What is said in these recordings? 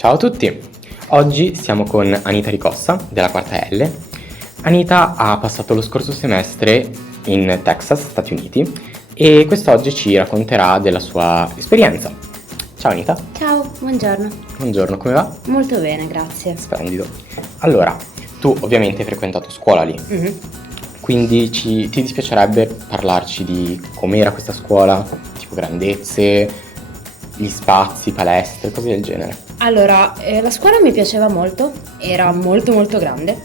Ciao a tutti! Oggi siamo con Anita Ricossa della quarta L. Anita ha passato lo scorso semestre in Texas, Stati Uniti, e quest'oggi ci racconterà della sua esperienza. Ciao Anita. Ciao, buongiorno. Buongiorno, come va? Molto bene, grazie. Splendido. Allora, tu ovviamente hai frequentato scuola lì, quindi ti dispiacerebbe parlarci di com'era questa scuola, tipo grandezze, gli spazi, palestre, cose del genere? Allora, la scuola mi piaceva molto, era molto molto grande.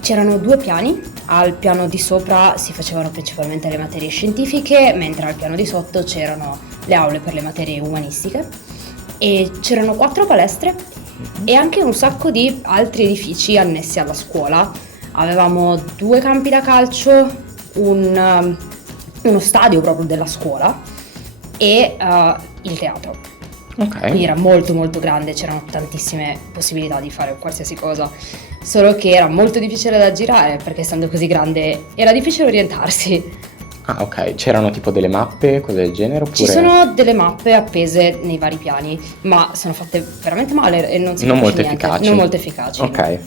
C'erano 2 piani, al piano di sopra si facevano principalmente le materie scientifiche, mentre al piano di sotto c'erano le aule per le materie umanistiche e c'erano 4 palestre e anche un sacco di altri edifici annessi alla scuola. Avevamo 2 campi da calcio, uno stadio proprio della scuola e il teatro. Ok. Quindi era molto molto grande, c'erano tantissime possibilità di fare qualsiasi cosa, solo che era molto difficile da girare perché essendo così grande era difficile orientarsi. Ah, ok. C'erano tipo delle mappe, cose del genere, oppure Ci sono delle mappe appese nei vari piani, ma sono fatte veramente male e non si non capisce molto niente. efficaci? Non molto efficaci. Ok.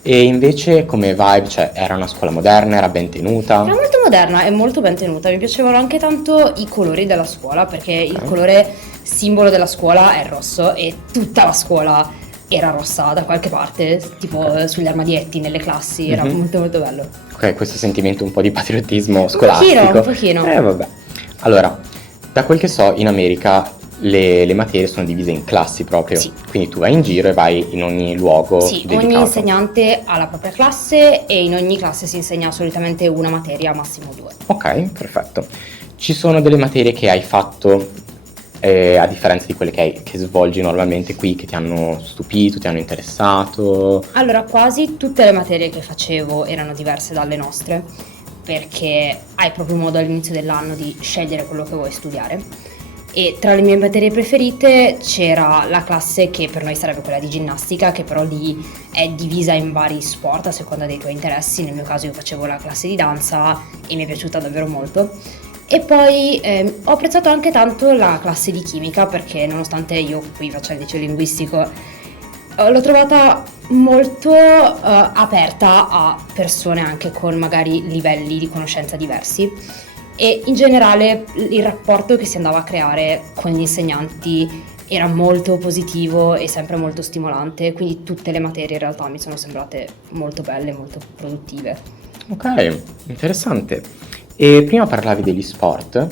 E invece come vibe, cioè era una scuola moderna, era ben tenuta? Era molto moderna e molto ben tenuta, mi piacevano anche tanto i colori della scuola perché il Ok. colore simbolo della scuola è il rosso e tutta la scuola era rossa da qualche parte, tipo sugli armadietti, nelle classi, era Mhm. molto molto bello. Ok, questo sentimento un po' di patriottismo scolastico. Un pochino. Vabbè. Allora, da quel che so, in America le materie sono divise in classi proprio. Sì. Quindi tu vai in giro e vai in ogni luogo Sì, dedicato. ogni insegnante ha la propria classe e in ogni classe si insegna solitamente una materia, massimo 2. Ok, perfetto. Ci sono delle materie che hai fatto, a differenza di quelle che svolgi normalmente qui, che ti hanno stupito, ti hanno interessato? Allora, quasi tutte le materie che facevo erano diverse dalle nostre, perché hai proprio modo all'inizio dell'anno di scegliere quello che vuoi studiare. E tra le mie materie preferite c'era la classe che per noi sarebbe quella di ginnastica, che però lì è divisa in vari sport a seconda dei tuoi interessi. Nel mio caso io facevo la classe di danza e mi è piaciuta davvero molto. E poi ho apprezzato anche tanto la classe di chimica perché nonostante io qui faccia il liceo linguistico, l'ho trovata molto aperta a persone anche con magari livelli di conoscenza diversi e in generale il rapporto che si andava a creare con gli insegnanti era molto positivo e sempre molto stimolante, quindi tutte le materie in realtà mi sono sembrate molto belle, molto produttive. Ok, interessante. E prima parlavi degli sport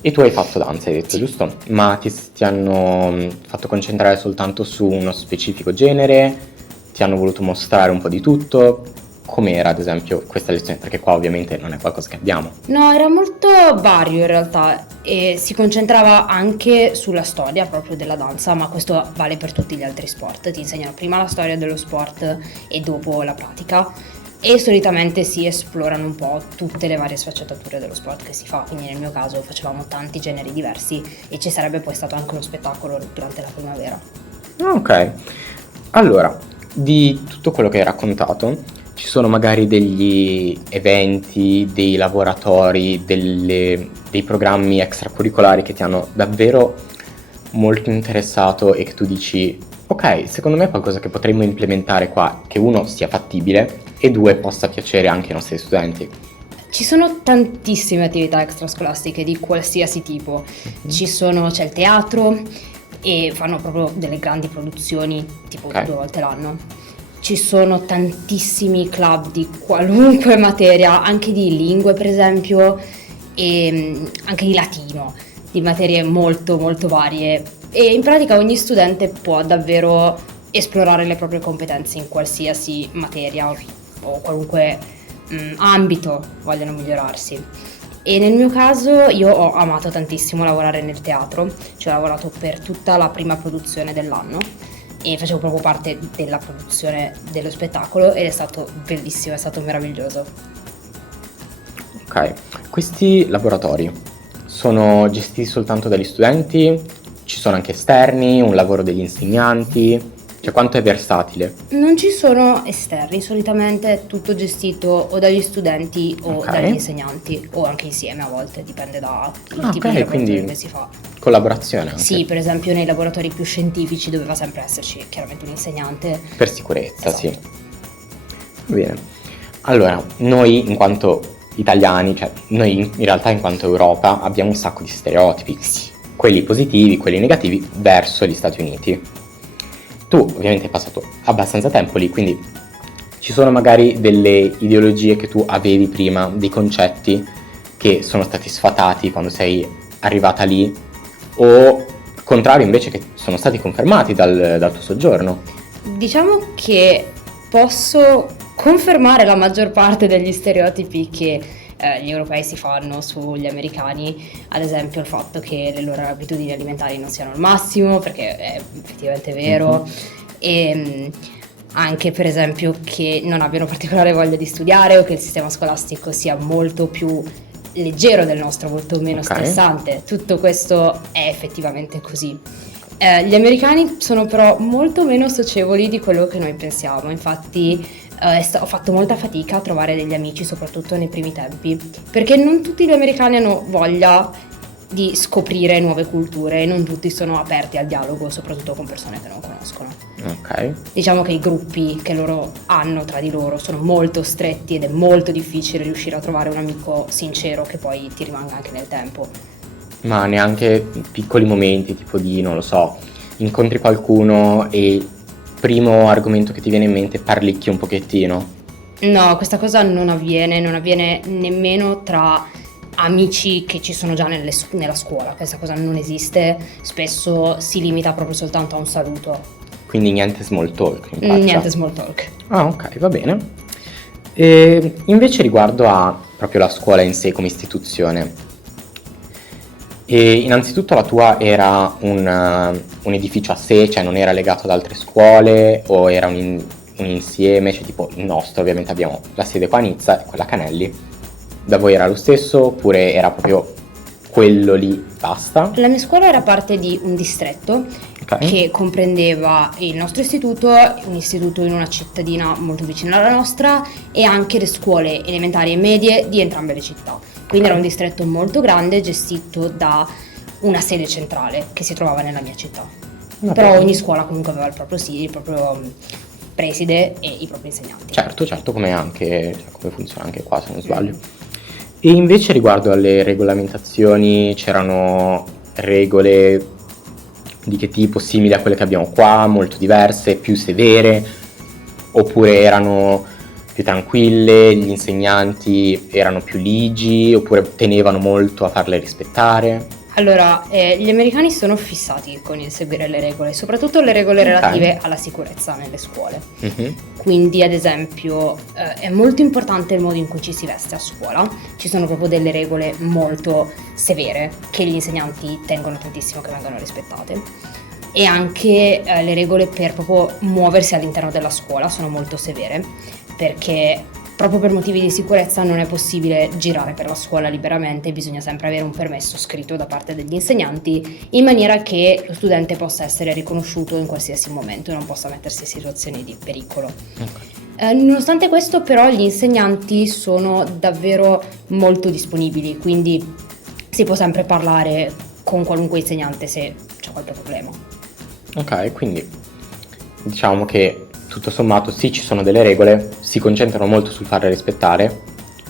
e tu hai fatto danza, hai detto, Sì. giusto? Ma ti hanno fatto concentrare soltanto su uno specifico genere? Ti hanno voluto mostrare un po' di tutto? Com'era, ad esempio, questa lezione? Perché qua ovviamente non è qualcosa che abbiamo. No, era molto vario in realtà e si concentrava anche sulla storia proprio della danza, ma questo vale per tutti gli altri sport. Ti insegnano prima la storia dello sport e dopo la pratica e solitamente si esplorano un po' tutte le varie sfaccettature dello sport che si fa, quindi nel mio caso facevamo tanti generi diversi e ci sarebbe poi stato anche uno spettacolo durante la primavera. Ok, allora, di tutto quello che hai raccontato, ci sono magari degli eventi, dei laboratori, dei programmi extracurricolari che ti hanno davvero molto interessato e che tu dici, ok, secondo me è qualcosa che potremmo implementare qua, che uno sia fattibile e due possa piacere anche ai nostri studenti. Ci sono tantissime attività extrascolastiche di qualsiasi tipo, c'è il teatro e fanno proprio delle grandi produzioni tipo Ok. 2 volte l'anno. Ci sono tantissimi club di qualunque materia, anche di lingue per esempio e anche di latino, di materie molto molto varie e in pratica ogni studente può davvero esplorare le proprie competenze in qualsiasi materia o qualunque ambito vogliono migliorarsi. E nel mio caso io ho amato tantissimo lavorare nel teatro, ci ho lavorato per tutta la prima produzione dell'anno e facevo proprio parte della produzione dello spettacolo ed è stato bellissimo, è stato meraviglioso. Ok, questi laboratori sono gestiti soltanto dagli studenti? Ci sono anche esterni, un lavoro degli insegnanti? Cioè quanto è versatile? Non ci sono esterni, solitamente è tutto gestito o dagli studenti o Ok. dagli insegnanti, o anche insieme a volte, dipende dal tipo Ah, di ok, laboratorio quindi che si fa. collaborazione anche. Sì, per esempio nei laboratori più scientifici doveva sempre esserci chiaramente un insegnante. Per sicurezza, Esatto. sì. Va bene. Allora, noi in quanto italiani, cioè noi in realtà in quanto Europa abbiamo un sacco di stereotipi, quelli positivi, quelli negativi, verso gli Stati Uniti. Tu ovviamente hai passato abbastanza tempo lì, quindi ci sono magari delle ideologie che tu avevi prima, dei concetti che sono stati sfatati quando sei arrivata lì, o contrario invece che sono stati confermati dal tuo soggiorno. Diciamo che posso confermare la maggior parte degli stereotipi che gli europei si fanno sugli americani, ad esempio il fatto che le loro abitudini alimentari non siano il massimo, perché è effettivamente vero, e anche per esempio che non abbiano particolare voglia di studiare, o che il sistema scolastico sia molto più leggero del nostro, molto meno Ok. stressante. Tutto questo è effettivamente così. Gli americani sono però molto meno socievoli di quello che noi pensiamo, infatti ho fatto molta fatica a trovare degli amici, soprattutto nei primi tempi, perché non tutti gli americani hanno voglia di scoprire nuove culture e non tutti sono aperti al dialogo, soprattutto con persone che non conoscono. Ok. Diciamo che i gruppi che loro hanno tra di loro sono molto stretti ed è molto difficile riuscire a trovare un amico sincero che poi ti rimanga anche nel tempo. Ma neanche piccoli momenti, tipo di, non lo so, incontri qualcuno e il primo argomento che ti viene in mente parlicchi un pochettino. No, questa cosa non avviene nemmeno tra amici che ci sono già nella scuola, questa cosa non esiste, spesso si limita proprio soltanto a un saluto. Quindi niente small talk in faccia. Niente small talk. Ah, ok, va bene. E invece riguardo a proprio la scuola in sé come istituzione, e innanzitutto la tua era un edificio a sé, cioè non era legato ad altre scuole, o era un insieme, cioè tipo il nostro ovviamente abbiamo la sede qua a Nizza e quella a Canelli. Da voi era lo stesso oppure era proprio quello lì, basta? La mia scuola era parte di un distretto Ok. che comprendeva il nostro istituto, un istituto in una cittadina molto vicina alla nostra, e anche le scuole elementari e medie di entrambe le città. Quindi era un distretto molto grande gestito da una sede centrale che si trovava nella mia città. Va Però bene. ogni scuola comunque aveva il proprio il proprio preside e i propri insegnanti. Certo, come anche, cioè, come funziona anche qua se non sbaglio. E invece riguardo alle regolamentazioni, c'erano regole di che tipo, simili a quelle che abbiamo qua, molto diverse, più severe, oppure erano più tranquille, gli insegnanti erano più ligi, oppure tenevano molto a farle rispettare? Allora, gli americani sono fissati con il seguire le regole, soprattutto le regole Ok. relative alla sicurezza nelle scuole. Mhm. Quindi, ad esempio, è molto importante il modo in cui ci si veste a scuola. Ci sono proprio delle regole molto severe che gli insegnanti tengono tantissimo che vengano rispettate. E anche le regole per proprio muoversi all'interno della scuola sono molto severe, perché proprio per motivi di sicurezza non è possibile girare per la scuola liberamente, bisogna sempre avere un permesso scritto da parte degli insegnanti, in maniera che lo studente possa essere riconosciuto in qualsiasi momento e non possa mettersi in situazioni di pericolo. Nonostante questo, però, gli insegnanti sono davvero molto disponibili, quindi si può sempre parlare con qualunque insegnante se c'è qualche problema. Ok, quindi diciamo che tutto sommato sì, ci sono delle regole, si concentrano molto sul farle rispettare,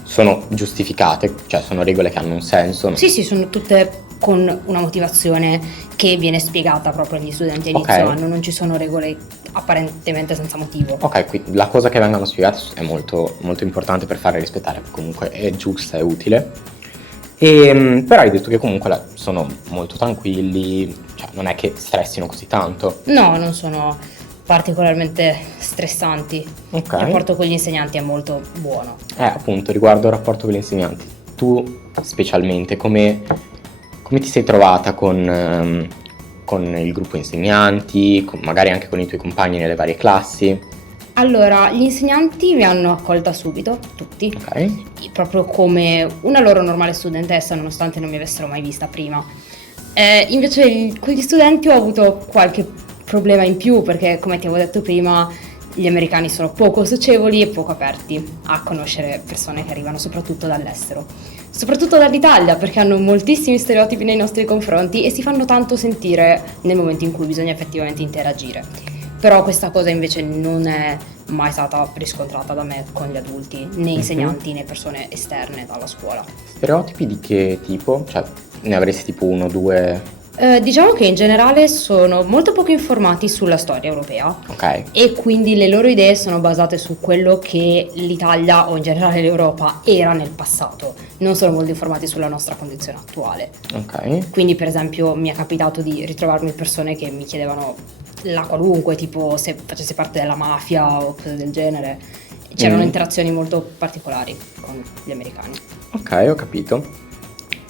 sono giustificate, cioè sono regole che hanno un senso. Sì, sono tutte con una motivazione che viene spiegata proprio agli studenti a inizio Ok. anno, non ci sono regole apparentemente senza motivo. Ok, quindi la cosa che vengano spiegate è molto, molto importante per farle rispettare, perché comunque è giusta, è utile. Però hai detto che comunque sono molto tranquilli, cioè non è che stressino così tanto. No, non sono particolarmente stressanti. Il Ok. rapporto con gli insegnanti è molto buono. Appunto, riguardo il rapporto con gli insegnanti, tu specialmente come ti sei trovata con il gruppo insegnanti, magari anche con i tuoi compagni nelle varie classi? Allora, gli insegnanti mi hanno accolta subito, tutti, Ok. proprio come una loro normale studentessa, nonostante non mi avessero mai vista prima. Invece con gli studenti ho avuto qualche problema in più, perché come ti avevo detto prima, gli americani sono poco socievoli e poco aperti a conoscere persone che arrivano soprattutto dall'estero, soprattutto dall'Italia, perché hanno moltissimi stereotipi nei nostri confronti e si fanno tanto sentire nel momento in cui bisogna effettivamente interagire. Però questa cosa invece non è mai stata riscontrata da me con gli adulti, né insegnanti né persone esterne dalla scuola. Stereotipi di che tipo? Cioè, ne avresti tipo uno, due? Diciamo che in generale sono molto poco informati sulla storia europea. Ok. E quindi le loro idee sono basate su quello che l'Italia o in generale l'Europa era nel passato, non sono molto informati sulla nostra condizione attuale. Ok. Quindi per esempio mi è capitato di ritrovarmi persone che mi chiedevano la qualunque, tipo se facessi parte della mafia o cose del genere. C'erano interazioni molto particolari con gli americani. Ok, ho capito.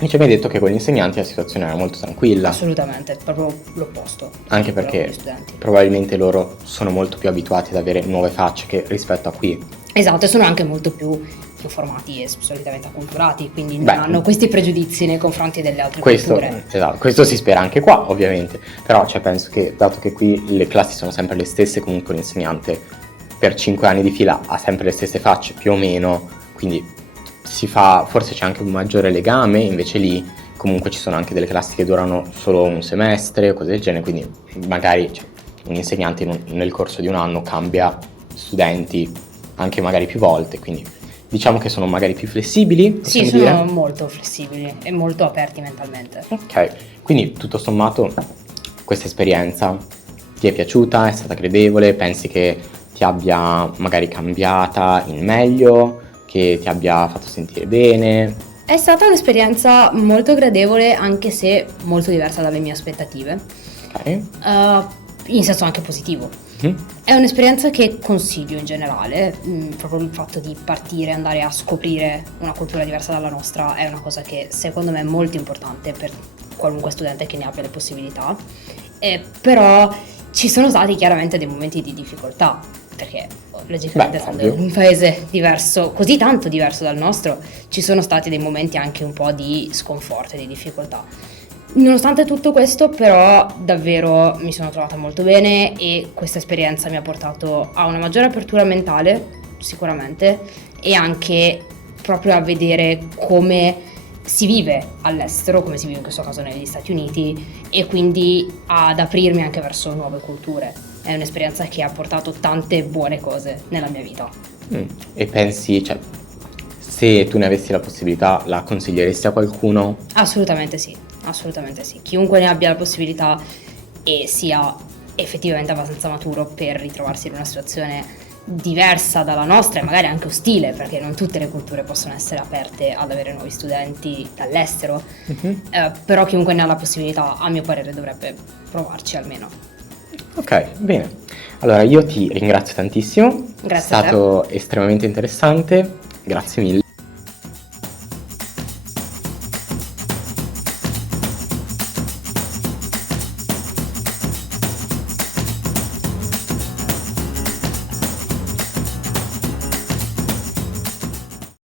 Invece mi hai detto che con gli insegnanti la situazione era molto tranquilla. Assolutamente, proprio l'opposto. Anche con gli perché studenti. probabilmente loro sono molto più abituati ad avere nuove facce che rispetto a qui. Esatto, e sono anche molto più informati e solitamente acculturati, quindi non Beh, hanno questi pregiudizi nei confronti delle altre Questo, culture. esatto, questo si spera anche qua, ovviamente. Però penso che, dato che qui le classi sono sempre le stesse, comunque l'insegnante per 5 anni di fila ha sempre le stesse facce, più o meno, quindi forse c'è anche un maggiore legame, invece lì comunque ci sono anche delle classi che durano solo un semestre o cose del genere, quindi magari un insegnante nel corso di un anno cambia studenti anche magari più volte, quindi diciamo che sono magari più flessibili, Sì, possiamo sono dire? molto flessibili e molto aperti mentalmente. Ok, quindi tutto sommato questa esperienza ti è piaciuta, è stata gradevole, pensi che ti abbia magari cambiata in meglio, che ti abbia fatto sentire bene? È stata un'esperienza molto gradevole, anche se molto diversa dalle mie aspettative, Ok. in senso anche positivo. Mhm. È un'esperienza che consiglio in generale, proprio il fatto di partire, andare a scoprire una cultura diversa dalla nostra è una cosa che secondo me è molto importante per qualunque studente che ne abbia le possibilità, però ci sono stati chiaramente dei momenti di difficoltà, perché logicamente essendo ovvio. in un paese diverso, così tanto diverso dal nostro, ci sono stati dei momenti anche un po' di sconforto e di difficoltà. Nonostante tutto questo, però, davvero mi sono trovata molto bene e questa esperienza mi ha portato a una maggiore apertura mentale, sicuramente, e anche proprio a vedere come si vive all'estero, come si vive in questo caso negli Stati Uniti, e quindi ad aprirmi anche verso nuove culture. È un'esperienza che ha portato tante buone cose nella mia vita. E pensi, se tu ne avessi la possibilità, la consiglieresti a qualcuno? Assolutamente sì, assolutamente sì. Chiunque ne abbia la possibilità e sia effettivamente abbastanza maturo per ritrovarsi in una situazione diversa dalla nostra e magari anche ostile, perché non tutte le culture possono essere aperte ad avere nuovi studenti dall'estero, però chiunque ne ha la possibilità, a mio parere, dovrebbe provarci almeno. Ok, bene. Allora io ti ringrazio tantissimo, Grazie è a te. stato estremamente interessante, grazie mille.